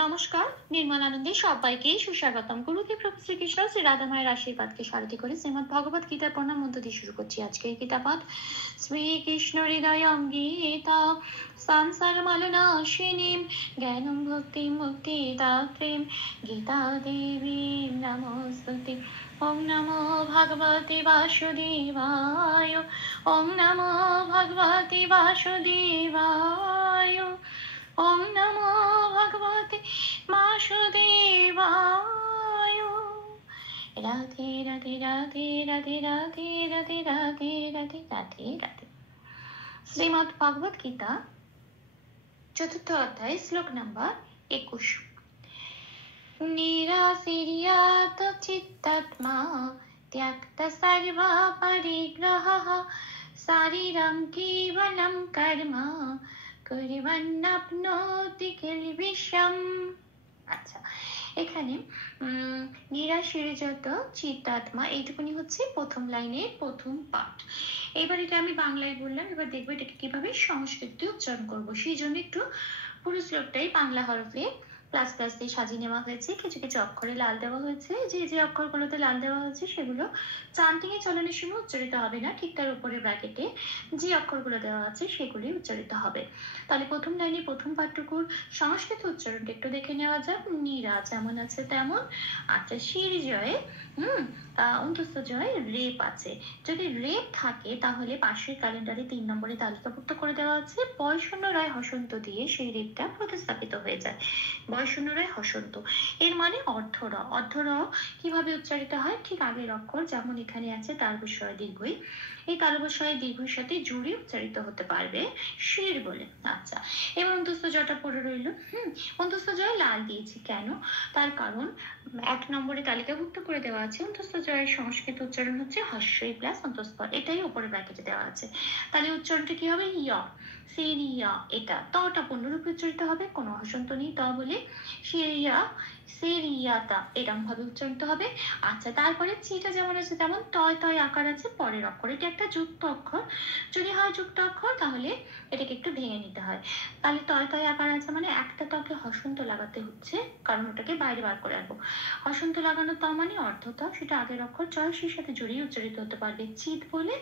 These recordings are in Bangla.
নমস্কার, নির্মল আনন্দে সবাইকে সুস্বাগতম। গুরুদেব প্রভু শ্রীকৃষ্ণ শ্রী রাধা মায়ের আশীর্বাদকে সারথি করে শ্রীমদ ভগবত গীতার প্রণাম মন্ত্র দিয়ে শুরু করছি আজকের গীতা পাঠ। শ্রীকৃষ্ণ হৃদয় গীতা সংসার মালনাশিনীম জ্ঞানম ভক্তি মুক্তি দাত্রীম গীতা দেবী নমস্তুতে। ওম নমো ভগবতে বাসুদেবায়। ওম নমো ভগবতে বাসুদেবায়। ওম নমো ভগবতে বাসুদেবায়। রাধে রাধে রাধে রাধে রাধে রাধে রাধে রাধে রাধে রাধে। শ্রীমদ ভগবত গীতা চতুর্থ অধ্যায় শ্লোক নম্বর 21। নিরাশির্যাত চিত্তাত্মা ত্যক্ত সর্ব পরিগ্রহঃ শারীরং কেবলম কর্ম কুর্বন্নাপ্নোতি কিলবিষম। আচ্ছা, এখানে নিরাশির্যাত চিত্তাত্মা এইটুকুনি হচ্ছে প্রথম লাইনের প্রথম পাঠ। এবার এটা আমি বাংলায় বললাম, এবার দেখবো এটাকে কিভাবে সংস্কৃতে উচ্চারণ করবো। সেই জন্য একটু পুরো শ্লোকটাই বাংলা হরফে প্লাস প্লাস দিয়ে সাজিয়ে নেওয়া হয়েছে। কিছু কিছু অক্ষরে লাল দেওয়া হয়েছে। যে যে অক্ষরগুলোতে লাল দেওয়া হয়েছে সেগুলো চান্টিং এ চলনের সময় উচ্চারিত হবে না, ঠিক তার উপরে ব্র্যাকেটে যে অক্ষরগুলো দেওয়া আছে সেগুলি উচ্চারিত হবে। তাহলে প্রথম লাইনে প্রথম পাঠটুকুর সংস্কৃত উচ্চারণটা একটু দেখে নেওয়া যাক। নীরা যেমন আছে তেমন। আচ্ছা, শির জয়ে অন্তস্থ জয় রেপ আছে। যদি রেপ থাকে তাহলে পাশের ক্যালেন্ডারে 3 নম্বরে তালিকাভুক্ত করে দেওয়া আছে। বয়শূন্য রায় হসন্ত দিয়ে সেই রেপটা প্রতিস্থাপিত হয়ে যায়। বয়শূন্য রায় হসন্ত এর মানে অর্ধর। অর্ধর কিভাবে উচ্চারিত হয়? ঠিক আগের অক্ষর যেমন এখানে আছে তালবস্বয় দীর্ঘই, এই তালবস্বয় দীর্ঘের সাথে জুড়ে উচ্চারিত হতে পারবে শির বলে। আচ্ছা, এবার অন্তস্থ জয়টা পড়ে রইল। অন্তস্থ জয় লাল দিয়েছি কেন? তার কারণ 1 নম্বরে তালিকাভুক্ত করে দেওয়া আছে অন্তস্থ জয়ের সংস্কৃত উচ্চারণ হচ্ছে হস্যই প্লাস অন্তস্থ, এটাই উপরে ব্র্যাকেটে দেওয়া আছে। তাহলে উচ্চারণটা কি হবে? ইয়া, সেরিয়া। এটা তটা পূর্ণরূপে উচ্চারিত হবে, কোনো হসন্ত নেই ত বলে। সেরিয়া, সেরিয়াতা এরকম ভাবে উচ্চারিত হবে। আচ্ছা, তারপরে চিটা যেমন আছে তেমন তয় তয় আকার আছে পরের অক্ষর। এটা একটা যুক্ত অক্ষর। যদি হয় যুক্ত অক্ষর তাহলে এটাকে একটু ভেঙে নিতে হয়। তাহলে তয় তয় আকার আছে মানে একটা তকে হসন্ত লাগাতে হচ্ছে, কারণ ওটাকে বাইরে বার করে আনবো। হসন্ত লাগানো ত মানে অর্ধ ত, সেটা আগের অক্ষর জয়সির সাথে জড়িয়ে উচ্চারিত হতে পারবে চিত বলে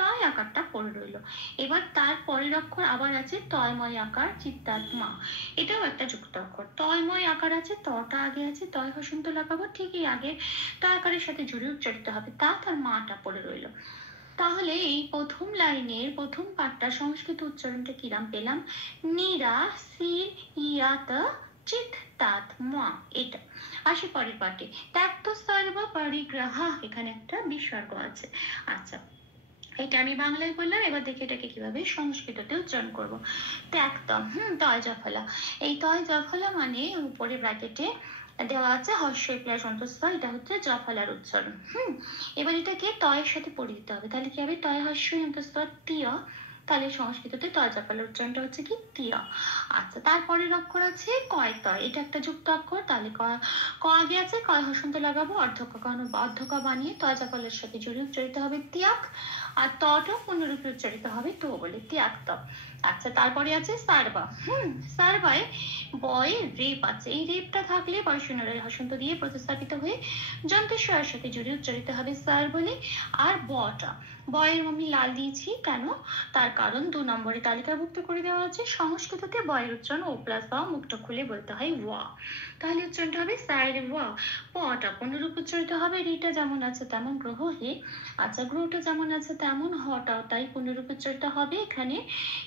তয় আকারটা পড়ে রইল। এবার তার পরের অক্ষর আবার আছে তয়ময় আকার চিত্তাত্মা, এটাও একটা যুক্ত অক্ষর। তয়ময় আকার আছে, তটা আগে আছে, তয় হসন্ত লাগাবো, ঠিকই আগে ত আকারের সাথে জুড়ে উচ্চারিত হবে, তা তার মাটা পড়ে রইল। তাহলে এই প্রথম লাইনের প্রথম পাঠটা সংস্কৃত উচ্চারণটা কিরাম পেলাম? নিরা সির ইয়াত চিত্তাত্মা। এটা আসি পরের পাঠে। ত্যক্ত সর্ব পরিগ্রহ, এখানে একটা বিসর্গ আছে। আচ্ছা, এটা আমি বাংলায় বললাম, এবার দেখে এটাকে কিভাবে সংস্কৃততে উচ্চারণ করবো। ত্যক্তম, তয় জফলা। এই তয় জফলা মানে উপরে ব্র্যাকেটে দেওয়া আছে হস্যই প্লাস অন্তস্থ, এটা হচ্ছে জফলার উচ্চারণ। এবার এটাকে তয়ের সাথে পড়ে দিতে হবে। তাহলে কি হবে? তয় হস্যই অন্তস্থ তিয়া, তাহলে সংস্কৃততে তয় জফলার উচ্চারণটা হচ্ছে কি তিয়া। আচ্ছা, তারপরের অক্ষর আছে কয় তয়, এটা একটা যুক্ত অক্ষর। তাহলে ক আগে আছে, কয় হসন্ত লাগাবো, অর্ধক অর্ধক বানিয়ে তয় জফলার সাথে জড়িয়ে উচ্চারিত হবে তিয়াক, আর তটা পূর্ণরূপে উচ্চারিত হবে তো বলে তিয়াক্ত। আচ্ছা, তারপরে আছে সার্বা। সার্বায় বয় রেপ আছে। এই রেপটা থাকলে বয়সূন্যের হসন্ত দিয়ে প্রতিস্থাপিত হয়ে যন্ত্রেশ্বরের সাথে জুড়ে উচ্চারিত হবে সার বলে। আর বটা, বয়ের আমি লাল দিয়েছি কেন? তার কারণ 2 নম্বরে তালিকাভুক্ত করে দেওয়া আছে সংস্কৃততে বয়ের উচ্চারণ ও প্লাস বা মুখটা খুলে বলতে হয় ওয়া, তাহলে উচ্চারণটা হবে সাইড ওয়া। পটা পূর্ণরূপ উচ্চারিত হবে, রিটা যেমন আছে তেমন গ্রহ হে। আচ্ছা, গ্রহটা যেমন আছে তেমন হটাও তাই পূর্ণরূপ উচ্চারিত হবে। এখানে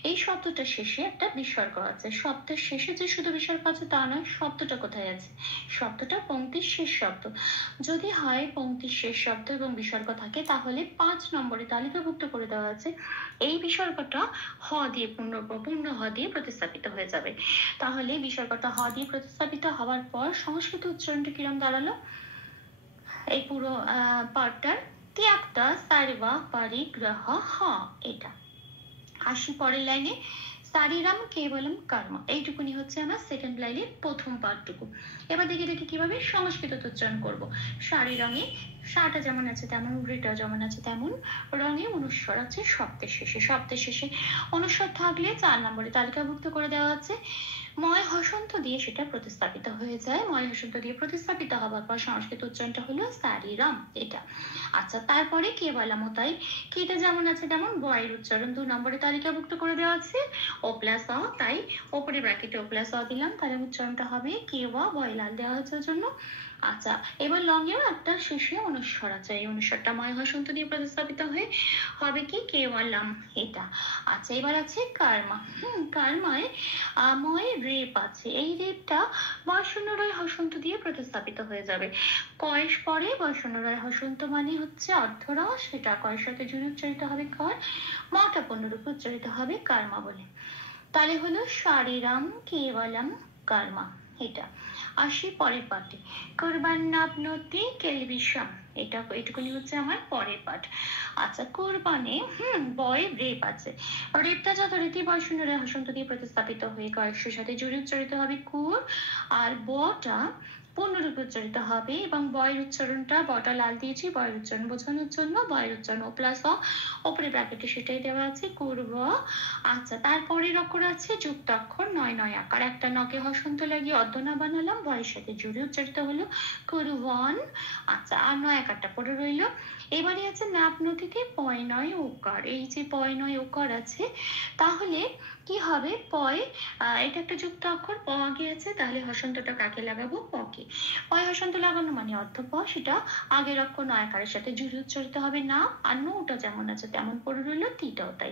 এই শব্দটা শেষে একটা বিসর্গ আছে। শব্দের শেষে যে শুধু বিসর্গ আছে তা নয়, শব্দটা কোথায় আছে? শব্দটা পংক্তির শেষ শব্দ। যদি হয় পংক্তির শেষ শব্দ এবং বিসর্গ থাকে তাহলে 5 নম্বরে তালিকাভুক্ত করে দেওয়া আছে এই বিসর্গটা হ দিয়ে পূর্ণ হ দিয়ে প্রতিস্থাপিত হয়ে যাবে। তাহলে বিসর্গটা হ দিয়ে প্রতিস্থাপিত হওয়ার পর সংস্কৃত উচ্চারণটা কিরম দাঁড়ালো? এই পুরো পাঠটার ত্যাক্তা সার্বা পরিগ্রহ হ, এটা। আসি পরের লাইনে, শারীরম কেবলম কর্ম। এইটুকুনি হচ্ছে আমার সেকেন্ড লাইনের প্রথম পার্টটুকু। এবার দেখি কিভাবে সংস্কৃত উচ্চারণ করব। শারীরঙে সাটা যেমন আছে তেমন, রিটা যেমন আছে তেমন, রঙে অনুস্বর আছে শব্দের শেষে। শব্দের শেষে অনুস্বর থাকলে 4 নম্বরে তালিকাভুক্ত করে দেওয়া আছে ময় হসন্ত দিয়ে সেটা প্রতিস্থাপিত হয়ে যায়। ময় হসন্ত দিয়ে প্রতিস্থাপিত হওয়ার পর সংস্কৃত উচ্চারণটা হলো শারীরম, এটা। আচ্ছা, তারপরে কে বলামো তাই, কেটা যেমন আছে তেমন বয়ের উচ্চারণ 2 নম্বরে তালিকাভুক্ত করে দেওয়া আছে ও প্লাস অ, তাই ওপরে ব্র্যাকেটে ও প্লাস অ দিলাম, তাহলে উচ্চারণটা হবে কে ওয়া, বয় লাল দেওয়া হয়েছে ওর জন্য। আচ্ছা, এবার লংয়েও একটা শেষে অনুস্বর আছে, এই অনুস্বরটা ময় হসন্ত দিয়ে প্রতিস্থাপিত হয়ে হবে কি কে ওয়ালাম, এটা। আচ্ছা, এবার আছে কার্মা। কার্মায় ময় রেপ আছে, এই রেপটা বর্ষণরয় হসন্ত দিয়ে প্রতিস্থাপিত হয়ে যাবে। কয়েস পরে বর্ষণরয় হসন্ত মানে হচ্ছে অর্ধরস, সেটা কয়ের সাথে জুড়ে উচ্চারিত হবে কর, মটা পূর্ণরূপে উচ্চারিত হবে কার্মা বলে। তাহলে হলো শারীরাম কেবলম কর্মা, এটা। আসি পরের পাঠে, কোরবান্নাপনতি কেলবিষম, এটা এটুকুনি হচ্ছে আমার পরের পাঠ। আচ্ছা, কোরবানে বয় রেপ আছে, রেপটা যথারীতি বয়শূন্যরে হসন্ত দিয়ে প্রতিস্থাপিত হয়ে কয়েকশোর সাথে জুড়ে উচ্চারিত হবে কুর, আর বটা পূর্ণরূপে উচ্চারিত হবে, এবং বয়ের উচ্চারণটা, বটা লাল দিয়েছি বয়ের উচ্চারণ বোঝানোর জন্য, বয়ের উচ্চারণ ও প্লাস অ, ওপরে ব্র্যাকেটে সেটাই দেওয়া আছে কুর্ব। আচ্ছা, তারপরের অক্ষর আছে যুক্ত অক্ষর 9 আকার, একটা নকে হসন্ত লাগিয়ে অর্ধনা বানালাম, বয়ের সাথে জুড়ে উচ্চারিত হলো কুরুবন। আচ্ছা, আর 9 আকারটা পড়ে রইল। এবারে আছে নাপ নথিতে পয় 9 ওকার, এই যে পয় 9 ওকার আছে, তাহলে কি হবে পয়, এটা একটা যুক্ত অক্ষর, প আগে আছে, তাহলে হসন্তটা কাকে লাগাবো, পকে। পয় হসন্ত লাগানো মানে অর্ধ প, সেটা আগের অক্ষর 9 আকারের সাথে জুড়ে উচ্চারিত হবে না, আর নৌটা যেমন আছে তেমন পড়ে রইল, তিটাও তাই।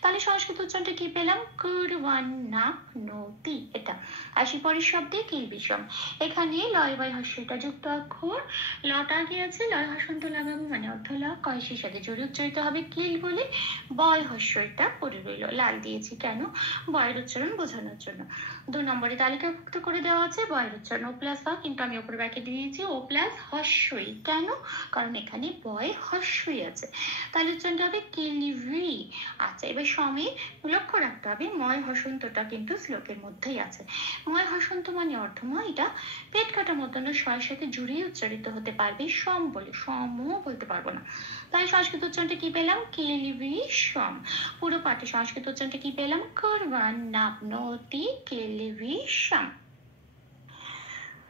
তাহলে সংস্কৃত উচ্চারণটা কি পেলাম, কুরবান্নাপনতি, এটা। আসি পরের শব্দে কিলবিষম, এখানে লয় বয় হস্যটা যুক্ত অক্ষর, লটা আগে আছে, লয় হসন্ত লাগাবো মানে অর্ধ ল, কয়েসের সাথে জুড়ে উচ্চারিত হবে কিল বলে, বয় হস্যটা পড়ে রইল, লাল দিয়েছি কেন, বয়ের উচ্চারণ বোঝানোর জন্য। 2 নম্বরে তালিকাভুক্ত করে দেওয়া আছে বয়ের উচ্চারণ ও প্লাস অ, কিন্তু আমি উপরে ব্র্যাকেট দিয়েছি ও প্লাস হস্যই, কেন, কারণ এখানে বয় হস্যই আছে, তাহলে উচ্চারণটা হবে কিলভি। আচ্ছা, এবার সমে লক্ষ্য রাখতে হবে ময় হসন্তটা কিন্তু শ্লোকের মধ্যেই আছে, ময় হসন্ত মানে অর্ধময়, এটা পেট কাটা মধ্যাহ্ন স্বয়ের সাথে জুড়ে উচ্চারিত হতে পারবে সম বলে, সমও বলতে পারবো না। তাই সংস্কৃত উচ্চারণটা কি পেলাম, কেলভি সম। পুরো পাঠে সংস্কৃত উচ্চারণটা কি পেলাম, কুরবান্নাপনতি কেলভি সম।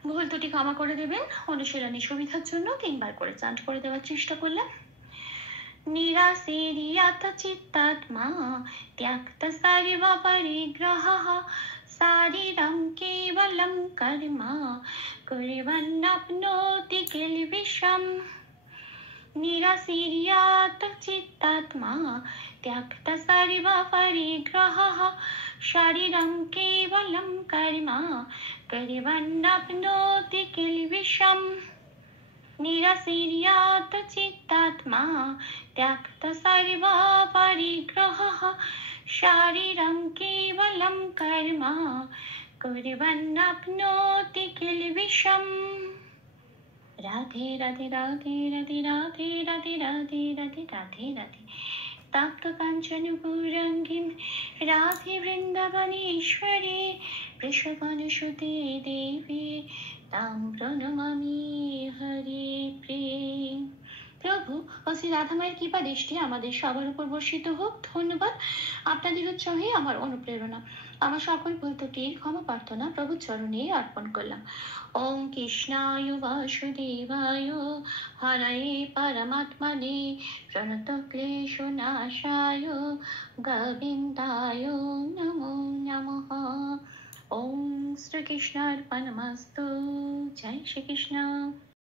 ভুল ত্রুটি ক্ষমা করে দেবেন, অনুশীলনী সুবিধার জন্য 3 বার করে চান্ট করে দেওয়ার চেষ্টা করলাম। निराशीर्यत चित्तात्मा त्यक्त सर्व परिग्रहः शारीरं केवलं कर्म कुर्वन्नप्नोति किल्बिषम्। निराशीर्यत चित्तात्मा त्यक्त सर्व परिग्रहः शारीरं केवलं कर्म कुर्वन्नप्नोति किल्बिषम्। निरसीर्यात चित्तात्मा त्यक्त सर्व परिग्रहः शारीरं केवलं कर्म कुर्वन्नप्नोति किल्बिषम्। राधे राधे राधे राधे राधे राधे राधे राधे राधे राधे तप्त कांचन गौरांगीं राधे वृंदावनेश्वरी वृषभानुसुते देवी तां प्रणमामि हरे प्रेम। প্রভু ও শ্রী রাধা মায়ের কৃপা দৃষ্টি আমাদের সবার উপর বর্ষিত হোক। ধন্যবাদ, আপনাদের উৎসাহে আমার অনুপ্রেরণা। আমার সকল ভুল ত্রুটির ক্ষমা প্রার্থনা প্রভু চরণে অর্পণ করলাম। ওম কৃষ্ণায় বাসুদেবায় হরয়ে পরমাত্মনে প্রণত ক্লেশনাশায় গোবিন্দায় নমো নমঃ। ওম শ্রীকৃষ্ণার্পণমস্তু। জয় শ্রীকৃষ্ণ।